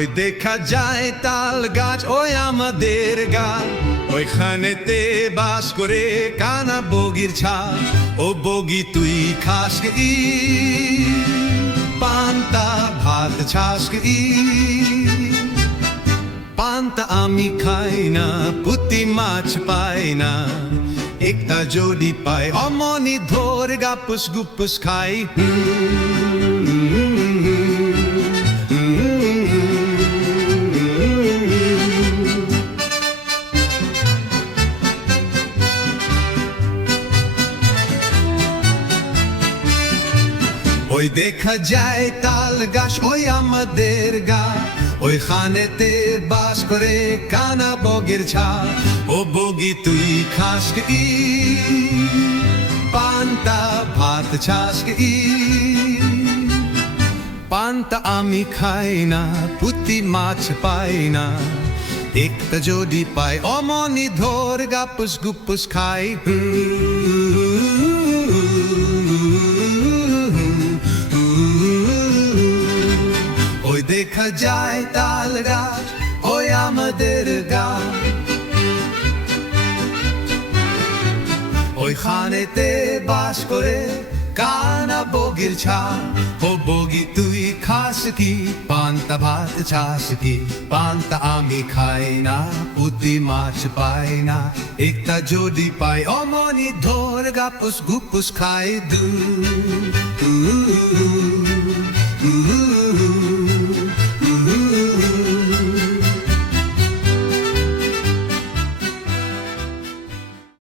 ওই দেখা যায় তাল গাছ ওই আমাদের গান, ওইখানেতে বাস করে কানা বগির ছা। ও বগি তুই খাস কি পান্তা ভাত ছাস কি? পান্তা আমি খাই না, পুঁটি মাছ পাই না, একটা যদি পাই অমনি ধরে গাপুস গুপুস খাই। ওই দেখা যায় তাল গাছ ওই আমাদের গা, ওইখানেতে বাস করে কানা বগের ছা। ও বগি তুই খাস কি পান্তা ভাত ছাস কি? পান্তা আমি খাই না, পুঁটি মাছ পাই না, একটা যদি পাই অমনি ধর গাপুস গুপুস খাই। ওই দেখা যায় তাল গাছ ওই আমাদের গা, ওইখানেতে বাস করে কানা বগির ছা। ও বগি তুই খাস কি পান্তা ভাত ছাস কি? পান্তা আমি খাই না, পুঁটি মাছ পাই না, একটা যদি পাই অমনি ধর গাপুস গুপুস খাই।